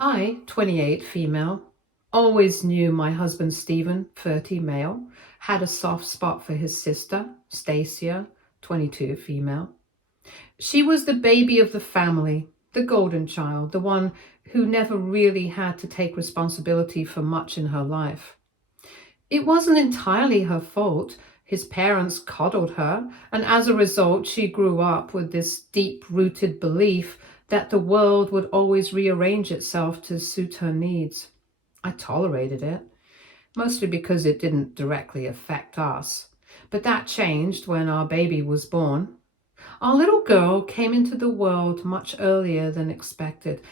I, 28, female, always knew my husband Stephen, 30, male, had a soft spot for his sister, Stacia, 22, female. She was the baby of the family, the golden child, the one who never really had to take responsibility for much in her life. It wasn't entirely her fault. His parents coddled her, and as a result, she grew up with this deep-rooted belief that the world would always rearrange itself to suit her needs. I tolerated it, mostly because it didn't directly affect us. But that changed when our baby was born. Our little girl came into the world much earlier than expected,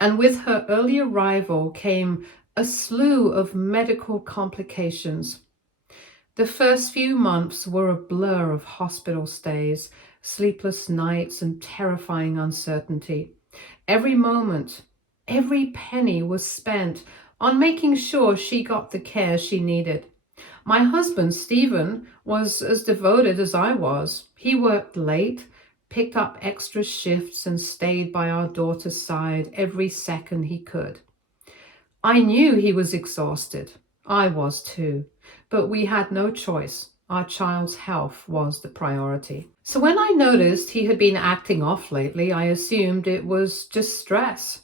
and with her early arrival came a slew of medical complications. The first few months were a blur of hospital stays, sleepless nights, and terrifying uncertainty. Every moment, every penny was spent on making sure she got the care she needed. My husband, Stephen, was as devoted as I was. He worked late, picked up extra shifts, and stayed by our daughter's side every second he could. I knew he was exhausted. I was too. But we had no choice. Our child's health was the priority. So when I noticed he had been acting off lately, I assumed it was just stress.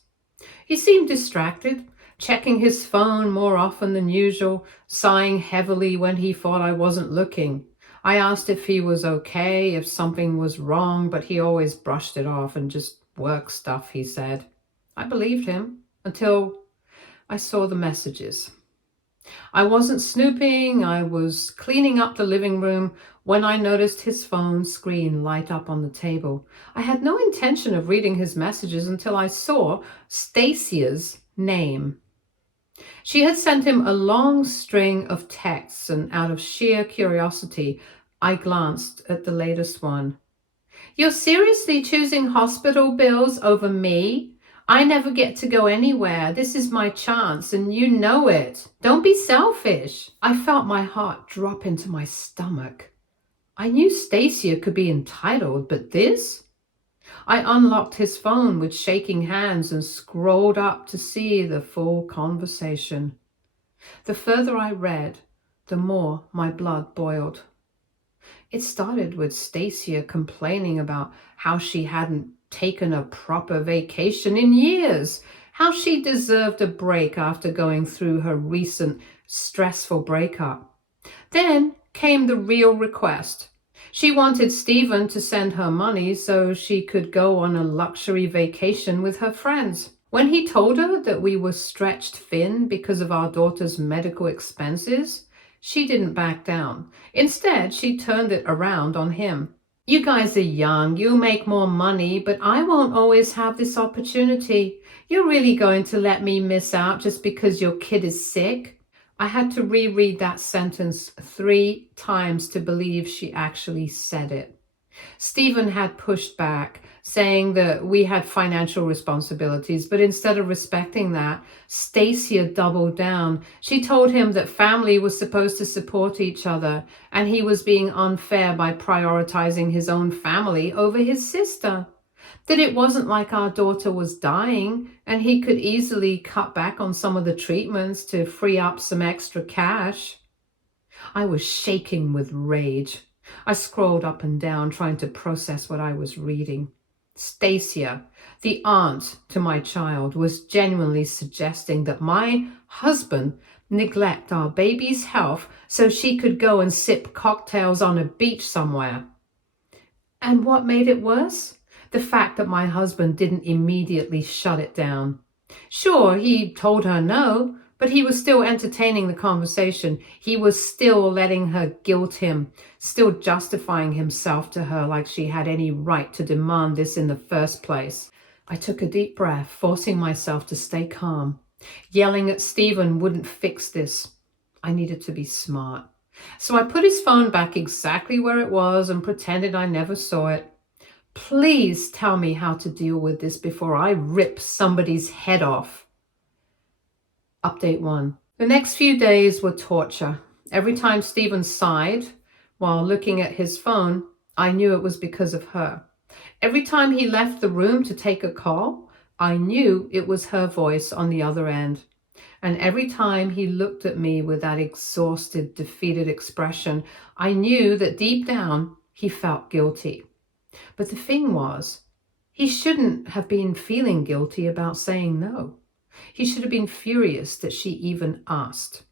He seemed distracted, checking his phone more often than usual, sighing heavily when he thought I wasn't looking. I asked if he was okay, if something was wrong, but he always brushed it off and just work stuff, he said. I believed him until I saw the messages. I wasn't snooping, I was cleaning up the living room when I noticed his phone screen light up on the table. I had no intention of reading his messages until I saw Stacia's name. She had sent him a long string of texts, and out of sheer curiosity, I glanced at the latest one. "You're seriously choosing hospital bills over me? I never get to go anywhere. This is my chance, and you know it. Don't be selfish." I felt my heart drop into my stomach. I knew Stacia could be entitled, but this? I unlocked his phone with shaking hands and scrolled up to see the full conversation. The further I read, the more my blood boiled. It started with Stacia complaining about how she hadn't taken a proper vacation in years, how she deserved a break after going through her recent stressful breakup. Then came the real request. She wanted Stephen to send her money so she could go on a luxury vacation with her friends. When he told her that we were stretched thin because of our daughter's medical expenses, she didn't back down. Instead, she turned it around on him. "You guys are young, you make more money, but I won't always have this opportunity. You're really going to let me miss out just because your kid is sick?" I had to reread that sentence 3 times to believe she actually said it. Stephen had pushed back, saying that we had financial responsibilities, but instead of respecting that, Stacia doubled down. She told him that family was supposed to support each other, and he was being unfair by prioritizing his own family over his sister. That it wasn't like our daughter was dying, and he could easily cut back on some of the treatments to free up some extra cash. I was shaking with rage. I scrolled up and down, trying to process what I was reading. Stacia, the aunt to my child, was genuinely suggesting that my husband neglect our baby's health so she could go and sip cocktails on a beach somewhere. And what made it worse? The fact that my husband didn't immediately shut it down. Sure, he told her no, but he was still entertaining the conversation. He was still letting her guilt him, still justifying himself to her like she had any right to demand this in the first place. I took a deep breath, forcing myself to stay calm. Yelling at Stephen wouldn't fix this. I needed to be smart. So I put his phone back exactly where it was and pretended I never saw it. "Please tell me how to deal with this before I rip somebody's head off." Update 1. The next few days were torture. Every time Stephen sighed while looking at his phone, I knew it was because of her. Every time he left the room to take a call, I knew it was her voice on the other end. And every time he looked at me with that exhausted, defeated expression, I knew that deep down he felt guilty. But the thing was, he shouldn't have been feeling guilty about saying no. He should have been furious that she even asked.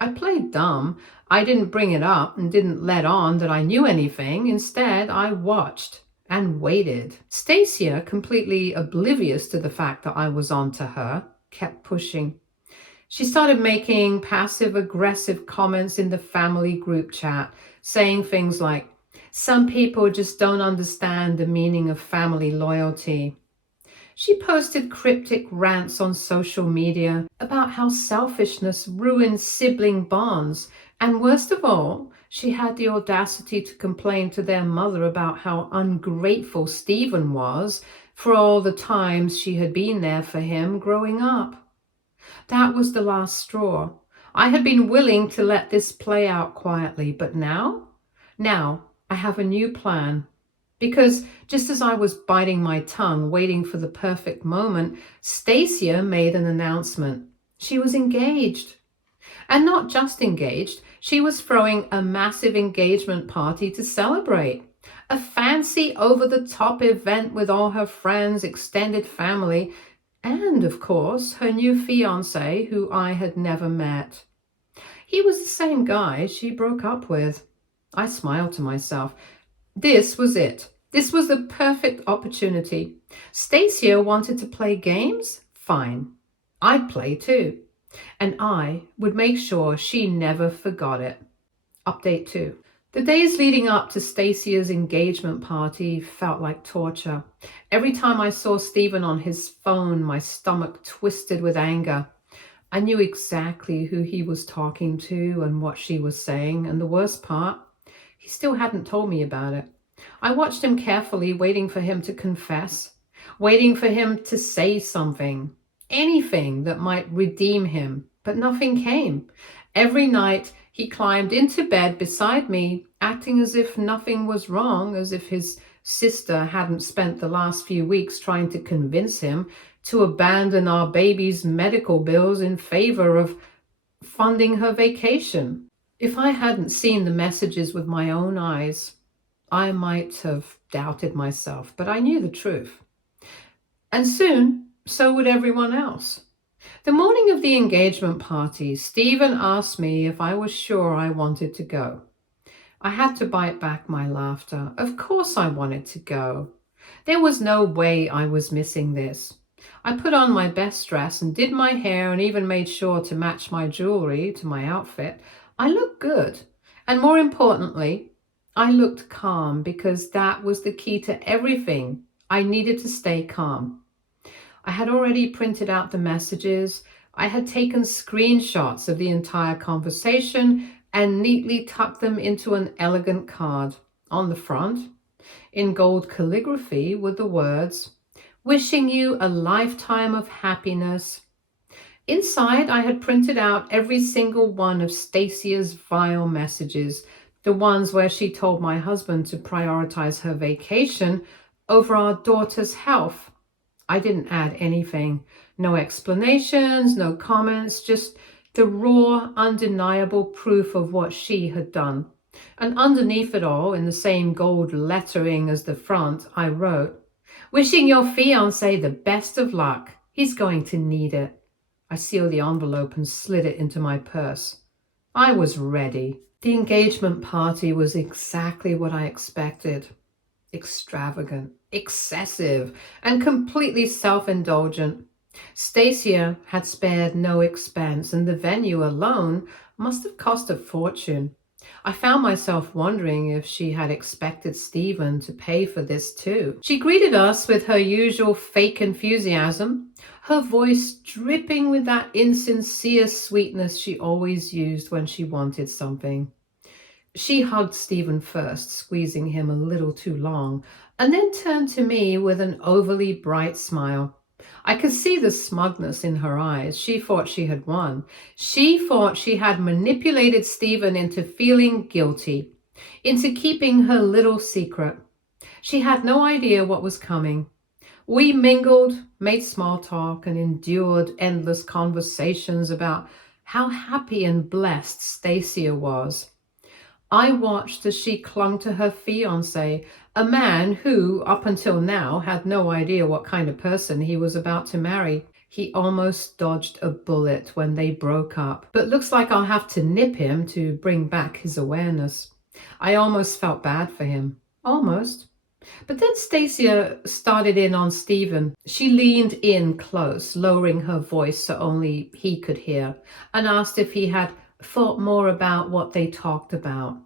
I played dumb. I didn't bring it up and didn't let on that I knew anything. Instead, I watched and waited. Stacia, completely oblivious to the fact that I was on to her, kept pushing. She started making passive-aggressive comments in the family group chat, saying things like, "Some people just don't understand the meaning of family loyalty." She posted cryptic rants on social media about how selfishness ruins sibling bonds, and worst of all, she had the audacity to complain to their mother about how ungrateful Stephen was for all the times she had been there for him growing up. That was the last straw. I had been willing to let this play out quietly, but now I have a new plan. Because just as I was biting my tongue, waiting for the perfect moment, Stacia made an announcement. She was engaged. And not just engaged, she was throwing a massive engagement party to celebrate. A fancy, over-the-top event with all her friends, extended family, and, of course, her new fiance, who I had never met. He was the same guy she broke up with. I smiled to myself. This was it. This was the perfect opportunity. Stacia wanted to play games? Fine. I'd play too. And I would make sure she never forgot it. Update 2. The days leading up to Stacia's engagement party felt like torture. Every time I saw Stephen on his phone, my stomach twisted with anger. I knew exactly who he was talking to and what she was saying, and the worst part, he still hadn't told me about it. I watched him carefully, waiting for him to confess, waiting for him to say something, anything that might redeem him, but nothing came. Every night, he climbed into bed beside me, acting as if nothing was wrong, as if his sister hadn't spent the last few weeks trying to convince him to abandon our baby's medical bills in favor of funding her vacation. If I hadn't seen the messages with my own eyes, I might have doubted myself, but I knew the truth. And soon, so would everyone else. The morning of the engagement party, Stephen asked me if I was sure I wanted to go. I had to bite back my laughter. Of course I wanted to go. There was no way I was missing this. I put on my best dress and did my hair and even made sure to match my jewelry to my outfit. I looked good. And more importantly, I looked calm, because that was the key to everything. I needed to stay calm. I had already printed out the messages. I had taken screenshots of the entire conversation and neatly tucked them into an elegant card. On the front, in gold calligraphy, were the words, "Wishing you a lifetime of happiness." Inside, I had printed out every single one of Stacia's vile messages, the ones where she told my husband to prioritize her vacation over our daughter's health. I didn't add anything. No explanations, no comments, just the raw, undeniable proof of what she had done. And underneath it all, in the same gold lettering as the front, I wrote, "Wishing your fiancé the best of luck. He's going to need it." I sealed the envelope and slid it into my purse. I was ready. The engagement party was exactly what I expected. Extravagant, excessive, and completely self-indulgent. Stacia had spared no expense, and the venue alone must have cost a fortune. I found myself wondering if she had expected Stephen to pay for this too. She greeted us with her usual fake enthusiasm, her voice dripping with that insincere sweetness she always used when she wanted something. She hugged Stephen first, squeezing him a little too long, and then turned to me with an overly bright smile. I could see the smugness in her eyes. She thought she had won. She thought she had manipulated Stephen into feeling guilty, into keeping her little secret. She had no idea what was coming. We mingled, made small talk, and endured endless conversations about how happy and blessed Stacia was. I watched as she clung to her fiance, a man who, up until now, had no idea what kind of person he was about to marry. He almost dodged a bullet when they broke up, but looks like I'll have to nip him to bring back his awareness. I almost felt bad for him. Almost. But then Stacia started in on Stephen. She leaned in close, lowering her voice so only he could hear, and asked if he had thought more about what they talked about.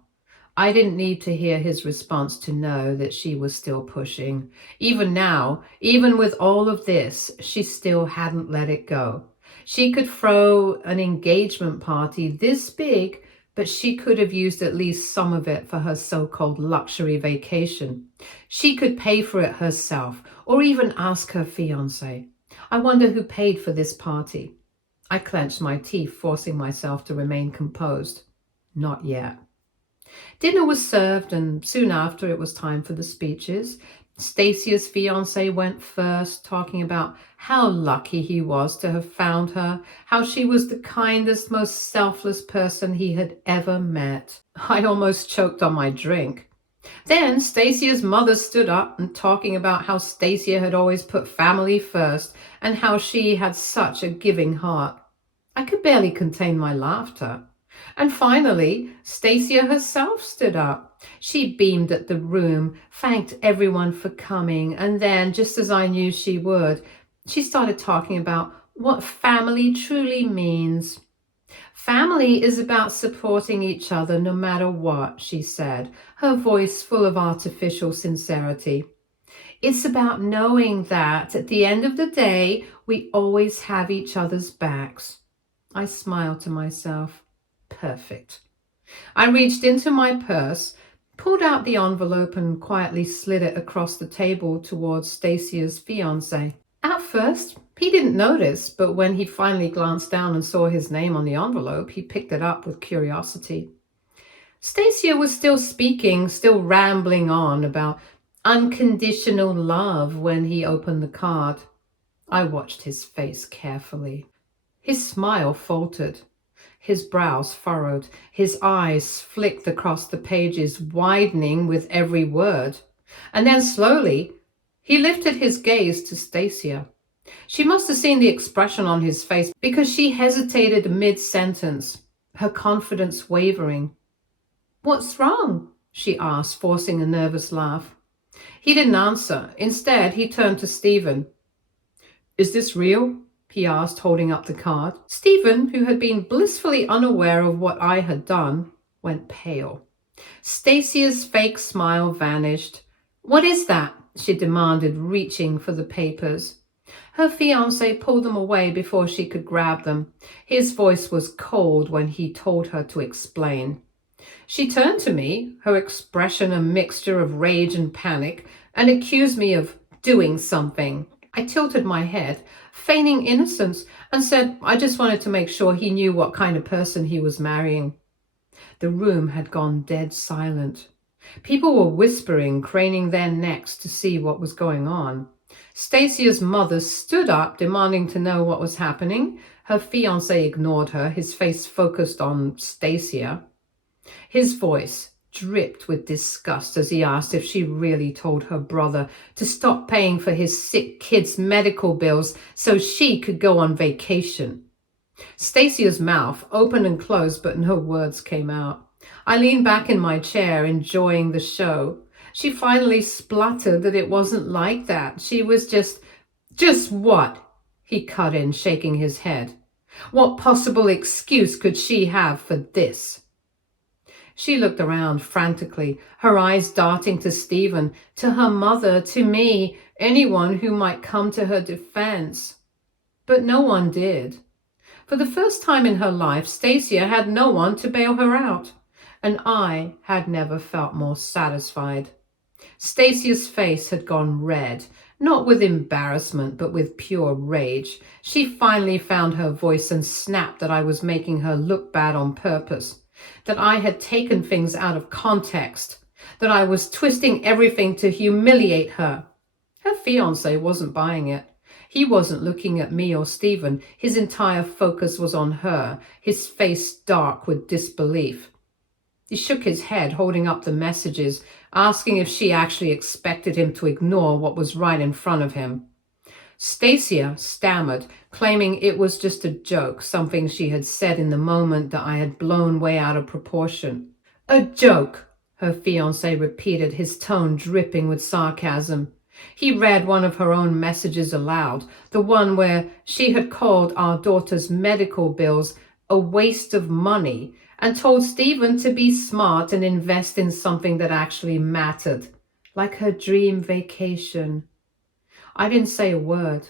I didn't need to hear his response to know that she was still pushing. Even now, even with all of this, she still hadn't let it go. She could throw an engagement party this big, but she could have used at least some of it for her so-called luxury vacation. She could pay for it herself, or even ask her fiancé. I wonder who paid for this party. I clenched my teeth, forcing myself to remain composed. Not yet. Dinner was served, and soon after it was time for the speeches. Stacia's fiancé went first, talking about how lucky he was to have found her, how she was the kindest, most selfless person he had ever met. I almost choked on my drink. Then Stacia's mother stood up and talking about how Stacia had always put family first and how she had such a giving heart. I could barely contain my laughter. And finally, Stacia herself stood up. She beamed at the room, thanked everyone for coming, and then, just as I knew she would, she started talking about what family truly means. Family is about supporting each other no matter what, she said, her voice full of artificial sincerity. It's about knowing that at the end of the day, we always have each other's backs. I smiled to myself. Perfect. I reached into my purse, pulled out the envelope, and quietly slid it across the table towards Stacia's fiancé. At first, he didn't notice, but when he finally glanced down and saw his name on the envelope, he picked it up with curiosity. Stacia was still speaking, still rambling on about unconditional love when he opened the card. I watched his face carefully. His smile faltered. His brows furrowed, his eyes flicked across the pages, widening with every word. And then slowly, he lifted his gaze to Stacia. She must have seen the expression on his face because she hesitated mid-sentence, her confidence wavering. "What's wrong?" she asked, forcing a nervous laugh. He didn't answer. Instead, he turned to Stephen. "Is this real?" he asked, holding up the card. Stephen, who had been blissfully unaware of what I had done, went pale. Stacia's fake smile vanished. "What is that?" she demanded, reaching for the papers. Her fiancé pulled them away before she could grab them. His voice was cold when he told her to explain. She turned to me, her expression a mixture of rage and panic, and accused me of doing something. I tilted my head, feigning innocence, and said I just wanted to make sure he knew what kind of person he was marrying. The room had gone dead silent. People were whispering, craning their necks to see what was going on. Stacia's mother stood up, demanding to know what was happening. Her fiancé ignored her, his face focused on Stacia. His voice dripped with disgust as he asked if she really told her brother to stop paying for his sick kid's medical bills so she could go on vacation. Stacia's mouth opened and closed, but no words came out. I leaned back in my chair, enjoying the show. She finally spluttered that it wasn't like that. She was just what? He cut in, shaking his head. What possible excuse could she have for this? She looked around frantically, her eyes darting to Stephen, to her mother, to me, anyone who might come to her defense. But no one did. For the first time in her life, Stacia had no one to bail her out, and I had never felt more satisfied. Stacia's face had gone red, not with embarrassment, but with pure rage. She finally found her voice and snapped that I was making her look bad on purpose, that I had taken things out of context, that I was twisting everything to humiliate her. Her fiance wasn't buying it. He wasn't looking at me or Stephen. His entire focus was on her, his face dark with disbelief. He shook his head, holding up the messages, asking if she actually expected him to ignore what was right in front of him. Stacia stammered, claiming it was just a joke, something she had said in the moment that I had blown way out of proportion. A joke, her fiancé repeated, his tone dripping with sarcasm. He read one of her own messages aloud, the one where she had called our daughter's medical bills a waste of money and told Stephen to be smart and invest in something that actually mattered, like her dream vacation. I didn't say a word.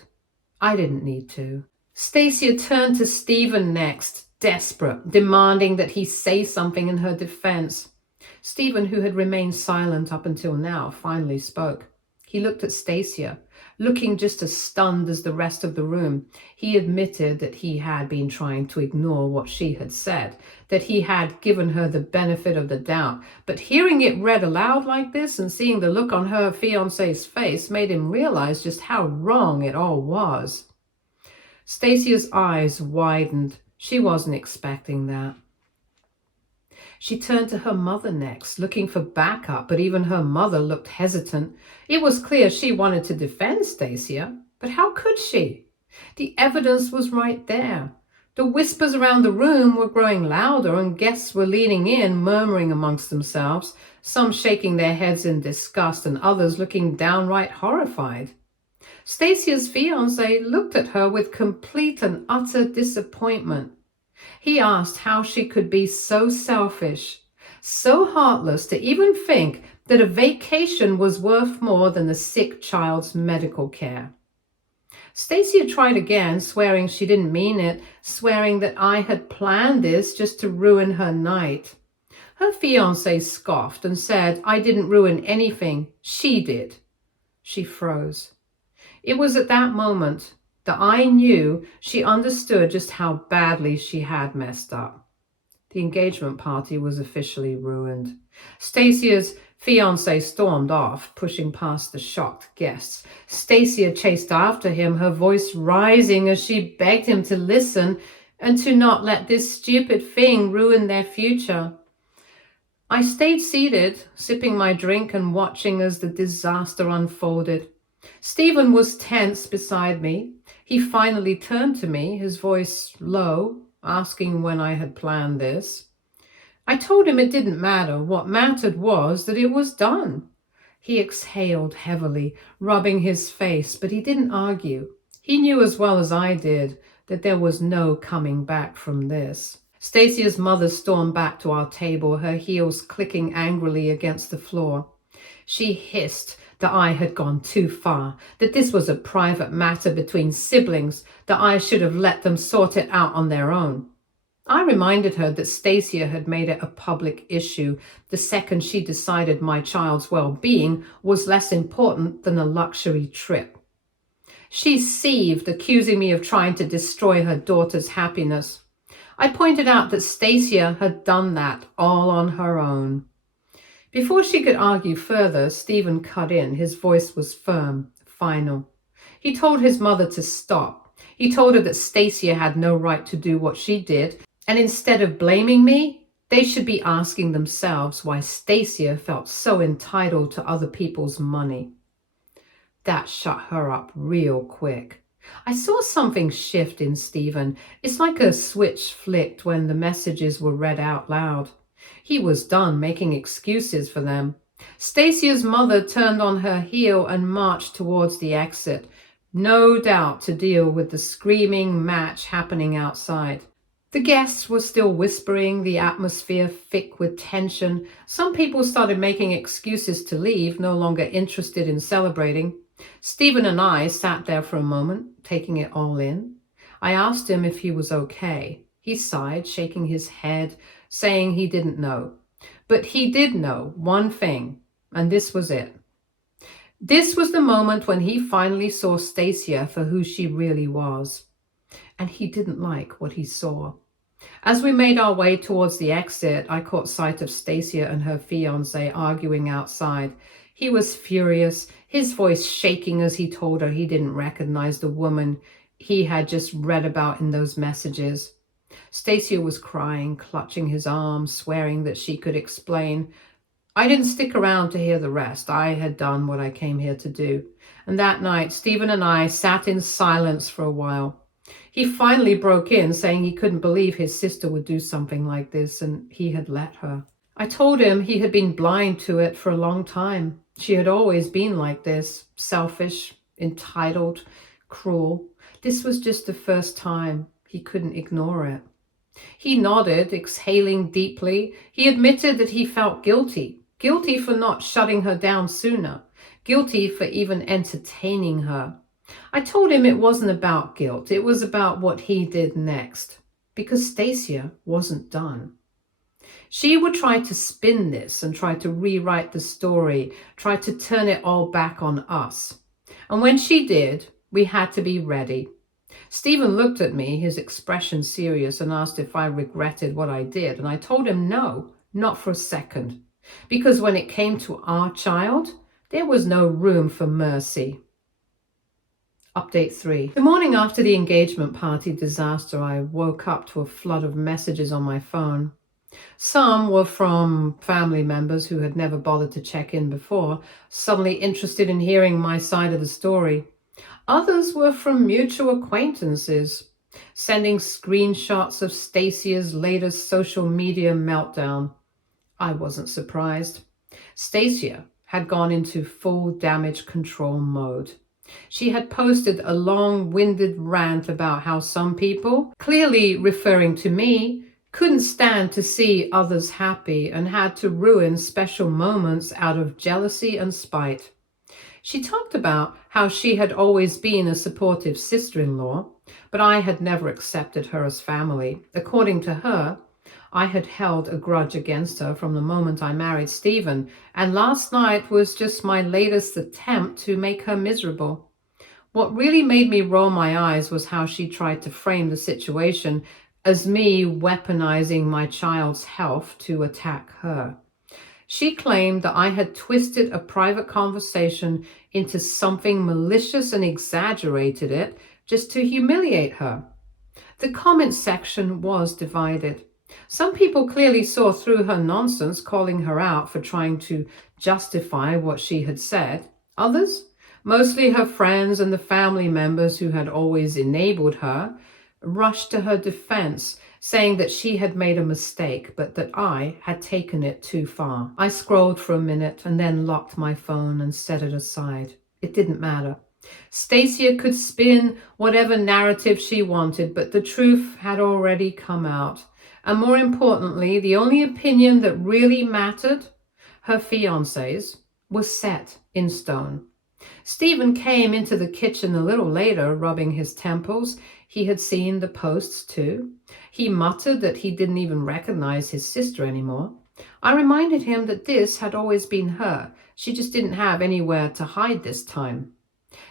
I didn't need to. Stacia turned to Stephen next, desperate, demanding that he say something in her defense. Stephen, who had remained silent up until now, finally spoke. He looked at Stacia, looking just as stunned as the rest of the room. He admitted that he had been trying to ignore what she had said, that he had given her the benefit of the doubt. But hearing it read aloud like this and seeing the look on her fiancé's face made him realize just how wrong it all was. Stacia's eyes widened. She wasn't expecting that. She turned to her mother next, looking for backup, but even her mother looked hesitant. It was clear she wanted to defend Stacia, but how could she? The evidence was right there. The whispers around the room were growing louder, and guests were leaning in, murmuring amongst themselves, some shaking their heads in disgust and others looking downright horrified. Stacia's fiancé looked at her with complete and utter disappointment. He asked how she could be so selfish, so heartless to even think that a vacation was worth more than the sick child's medical care. Stacia tried again, swearing she didn't mean it, swearing that I had planned this just to ruin her night. Her fiancé scoffed and said I didn't ruin anything, she did. She froze. It was at that moment that I knew she understood just how badly she had messed up. The engagement party was officially ruined. Stacia's fiancé stormed off, pushing past the shocked guests. Stacia chased after him, her voice rising as she begged him to listen and to not let this stupid thing ruin their future. I stayed seated, sipping my drink and watching as the disaster unfolded. Stephen was tense beside me. He finally turned to me, his voice low, asking when I had planned this. I told him it didn't matter. What mattered was that it was done. He exhaled heavily, rubbing his face, but he didn't argue. He knew as well as I did that there was no coming back from this. Stacia's mother stormed back to our table, her heels clicking angrily against the floor. She hissed that I had gone too far, that this was a private matter between siblings, that I should have let them sort it out on their own. I reminded her that Stacia had made it a public issue the second she decided my child's well-being was less important than a luxury trip. She seethed, accusing me of trying to destroy her daughter's happiness. I pointed out that Stacia had done that all on her own. Before she could argue further, Stephen cut in. His voice was firm, final. He told his mother to stop. He told her that Stacia had no right to do what she did, and instead of blaming me, they should be asking themselves why Stacia felt so entitled to other people's money. That shut her up real quick. I saw something shift in Stephen. It's like a switch flicked when the messages were read out loud. He was done making excuses for them. Stacia's mother turned on her heel and marched towards the exit, no doubt to deal with the screaming match happening outside. The guests were still whispering, the atmosphere thick with tension. Some people started making excuses to leave, no longer interested in celebrating. Stephen and I sat there for a moment, taking it all in. I asked him if he was okay. He sighed, shaking his head, saying he didn't know. But he did know one thing, and this was it. This was the moment when he finally saw Stacia for who she really was. And he didn't like what he saw. As we made our way towards the exit, I caught sight of Stacia and her fiancé arguing outside. He was furious, his voice shaking as he told her he didn't recognize the woman he had just read about in those messages. Stacia was crying, clutching his arm, swearing that she could explain. I didn't stick around to hear the rest. I had done what I came here to do. And that night, Stephen and I sat in silence for a while. He finally broke in, saying he couldn't believe his sister would do something like this, and he had let her. I told him he had been blind to it for a long time. She had always been like this, selfish, entitled, cruel. This was just the first time. He couldn't ignore it. He nodded, exhaling deeply. He admitted that he felt guilty for not shutting her down sooner, guilty for even entertaining her. I told him it wasn't about guilt, it was about what he did next, because Stacia wasn't done. She would try to spin this and try to rewrite the story, try to turn it all back on us. And when she did, we had to be ready. Stephen looked at me, his expression serious, and asked if I regretted what I did. And I told him no, not for a second. Because when it came to our child, there was no room for mercy. Update 3. The morning after the engagement party disaster, I woke up to a flood of messages on my phone. Some were from family members who had never bothered to check in before, suddenly interested in hearing my side of the story. Others were from mutual acquaintances, sending screenshots of Stacia's latest social media meltdown. I wasn't surprised. Stacia had gone into full damage control mode. She had posted a long-winded rant about how some people, clearly referring to me, couldn't stand to see others happy and had to ruin special moments out of jealousy and spite. She talked about how she had always been a supportive sister-in-law, but I had never accepted her as family. According to her, I had held a grudge against her from the moment I married Stephen, and last night was just my latest attempt to make her miserable. What really made me roll my eyes was how she tried to frame the situation as me weaponizing my child's health to attack her. She claimed that I had twisted a private conversation into something malicious and exaggerated it just to humiliate her. The comment section was divided. Some people clearly saw through her nonsense, calling her out for trying to justify what she had said. Others, mostly her friends and the family members who had always enabled her, rushed to her defense, saying that she had made a mistake, but that I had taken it too far. I scrolled for a minute and then locked my phone and set it aside. It didn't matter. Stacia could spin whatever narrative she wanted, but the truth had already come out. And more importantly, the only opinion that really mattered, her fiance's, was set in stone. Stephen came into the kitchen a little later, rubbing his temples. He had seen the posts too. He muttered that he didn't even recognize his sister anymore. I reminded him that this had always been her. She just didn't have anywhere to hide this time.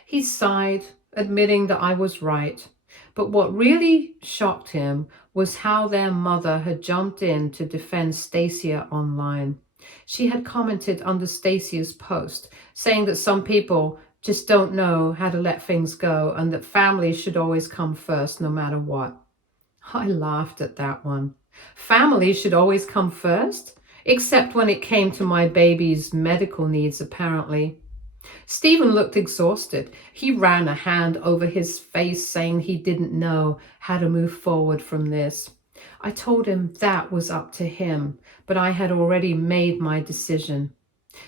He sighed, admitting that I was right. But what really shocked him was how their mother had jumped in to defend Stacia online. She had commented under Stacia's post, saying that some people just don't know how to let things go and that family should always come first no matter what. I laughed at that one. Family should always come first? Except when it came to my baby's medical needs, apparently. Stephen looked exhausted. He ran a hand over his face, saying he didn't know how to move forward from this. I told him that was up to him, but I had already made my decision.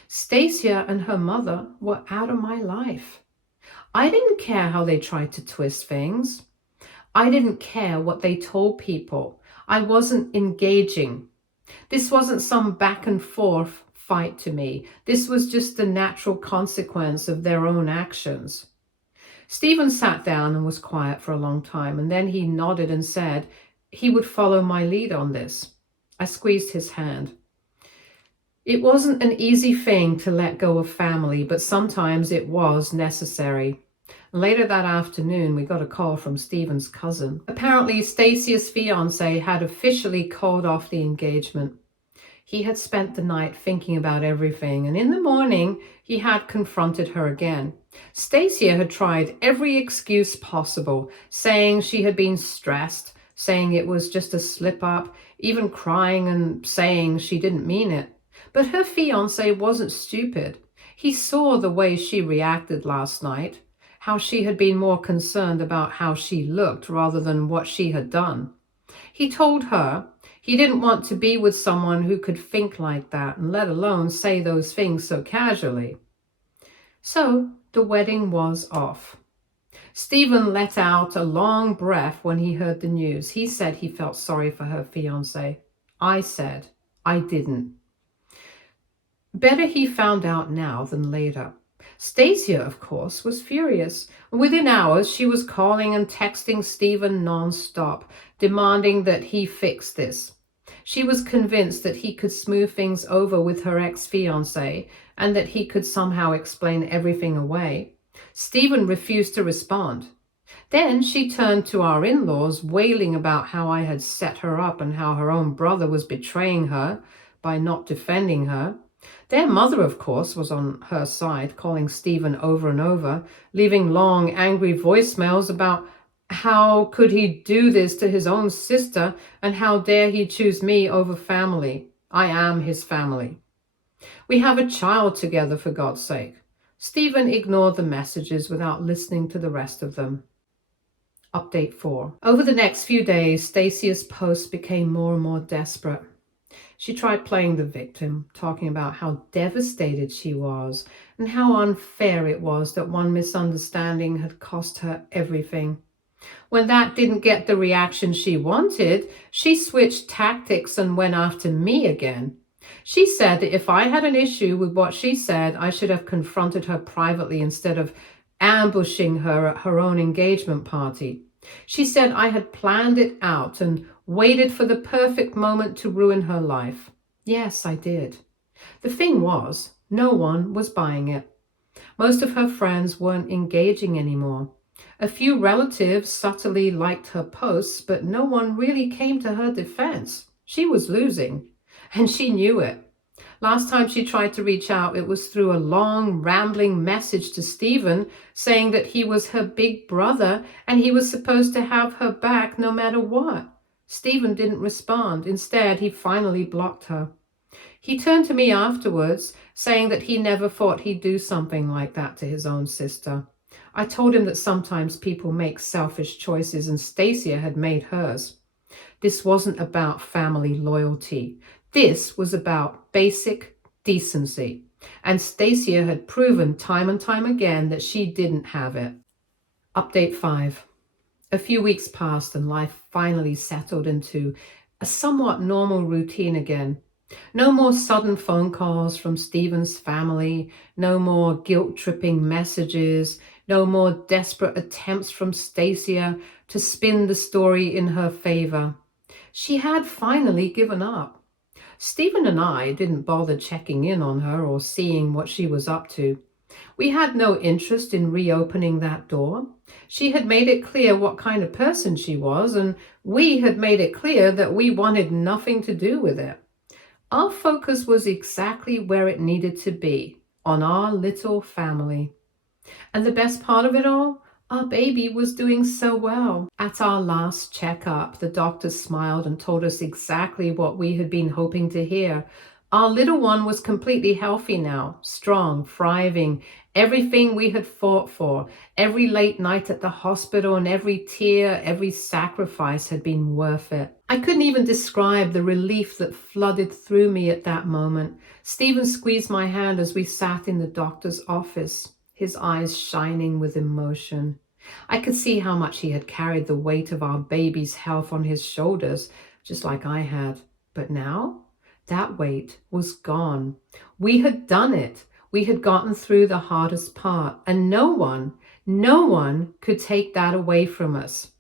Stacia and her mother were out of my life. I didn't care how they tried to twist things. I didn't care what they told people. I wasn't engaging. This wasn't some back and forth fight to me. This was just the natural consequence of their own actions. Stephen sat down and was quiet for a long time, and then he nodded and said he would follow my lead on this. I squeezed his hand. It wasn't an easy thing to let go of family, but sometimes it was necessary. Later that afternoon, we got a call from Stephen's cousin. Apparently, Stacia's fiance had officially called off the engagement. He had spent the night thinking about everything, and in the morning he had confronted her again. Stacia had tried every excuse possible, saying she had been stressed, saying it was just a slip-up, even crying and saying she didn't mean it. But her fiancé wasn't stupid. He saw the way she reacted last night, how she had been more concerned about how she looked rather than what she had done. He told her he didn't want to be with someone who could think like that and let alone say those things so casually. So the wedding was off. Stephen let out a long breath when he heard the news. He said he felt sorry for her fiancé. I said I didn't. Better he found out now than later. Stacia, of course, was furious. Within hours, she was calling and texting Stephen non-stop, demanding that he fix this. She was convinced that he could smooth things over with her ex-fiancé and that he could somehow explain everything away. Stephen refused to respond. Then she turned to our in-laws, wailing about how I had set her up and how her own brother was betraying her by not defending her. Their mother, of course, was on her side, calling Stephen over and over, leaving long, angry voicemails about how could he do this to his own sister and how dare he choose me over family. I am his family. We have a child together, for God's sake. Stephen ignored the messages without listening to the rest of them. Update 4. Over the next few days, Stacia's posts became more and more desperate. She tried playing the victim, talking about how devastated she was and how unfair it was that one misunderstanding had cost her everything. When that didn't get the reaction she wanted, she switched tactics and went after me again. She said that if I had an issue with what she said, I should have confronted her privately instead of ambushing her at her own engagement party. She said I had planned it out and waited for the perfect moment to ruin her life. Yes, I did. The thing was, no one was buying it. Most of her friends weren't engaging anymore. A few relatives subtly liked her posts, but no one really came to her defense. She was losing, and she knew it. Last time she tried to reach out, it was through a long, rambling message to Stephen saying that he was her big brother and he was supposed to have her back no matter what. Stephen didn't respond. Instead, he finally blocked her. He turned to me afterwards, saying that he never thought he'd do something like that to his own sister. I told him that sometimes people make selfish choices and Stacia had made hers. This wasn't about family loyalty. This was about basic decency. And Stacia had proven time and time again that she didn't have it. Update 5. A few weeks passed and life finally settled into a somewhat normal routine again. No more sudden phone calls from Stephen's family, no more guilt-tripping messages, no more desperate attempts from Stacia to spin the story in her favor. She had finally given up. Stephen and I didn't bother checking in on her or seeing what she was up to. We had no interest in reopening that door. She had made it clear what kind of person she was, and we had made it clear that we wanted nothing to do with it. Our focus was exactly where it needed to be, on our little family. And the best part of it all, our baby was doing so well. At our last checkup, the doctor smiled and told us exactly what we had been hoping to hear. Our little one was completely healthy now, strong, thriving, everything we had fought for. Every late night at the hospital and every tear, every sacrifice had been worth it. I couldn't even describe the relief that flooded through me at that moment. Stephen squeezed my hand as we sat in the doctor's office, his eyes shining with emotion. I could see how much he had carried the weight of our baby's health on his shoulders, just like I had. But now, that weight was gone. We had done it. We had gotten through the hardest part, and no one could take that away from us.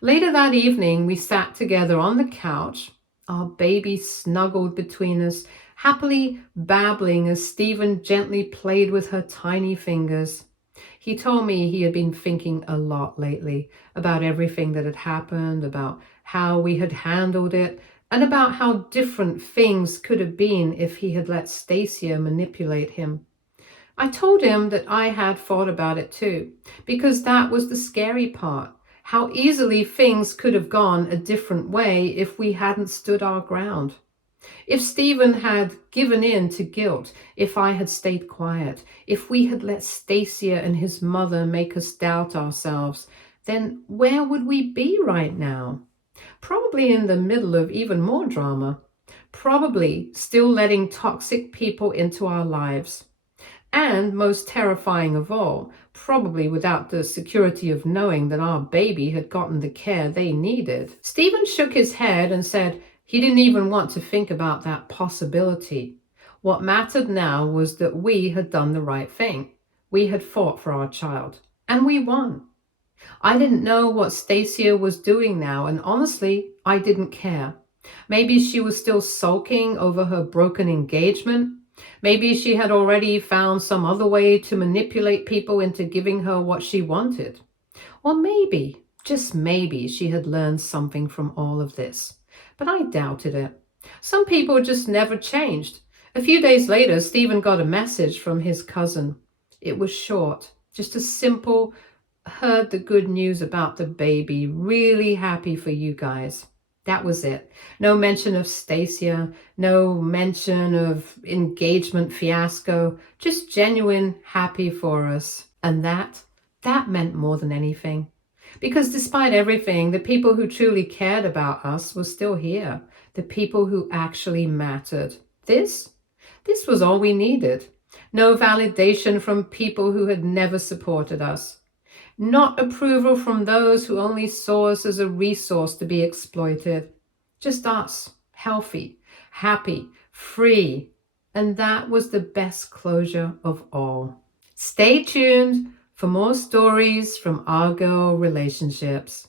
Later that evening, we sat together on the couch, our baby snuggled between us, happily babbling as Stephen gently played with her tiny fingers. He told me he had been thinking a lot lately about everything that had happened, about how we had handled it, and about how different things could have been if he had let Stacia manipulate him. I told him that I had thought about it too, because that was the scary part. How easily things could have gone a different way if we hadn't stood our ground. If Stephen had given in to guilt, if I had stayed quiet, if we had let Stacia and his mother make us doubt ourselves, then where would we be right now? Probably in the middle of even more drama. Probably still letting toxic people into our lives. And most terrifying of all, probably without the security of knowing that our baby had gotten the care they needed. Stephen shook his head and said he didn't even want to think about that possibility. What mattered now was that we had done the right thing. We had fought for our child. And we won. I didn't know what Stacia was doing now, and honestly, I didn't care. Maybe she was still sulking over her broken engagement. Maybe she had already found some other way to manipulate people into giving her what she wanted. Or maybe, just maybe, she had learned something from all of this. But I doubted it. Some people just never changed. A few days later, Stephen got a message from his cousin. It was short, just a simple, heard the good news about the baby, really happy for you guys. That was it. No mention of Stacia, no mention of engagement fiasco, just genuine happy for us. And that meant more than anything. Because despite everything, the people who truly cared about us were still here. The people who actually mattered. This was all we needed. No validation from people who had never supported us. Not approval from those who only saw us as a resource to be exploited. Just us, healthy, happy, free. And that was the best closure of all. Stay tuned for more stories from our girl relationships.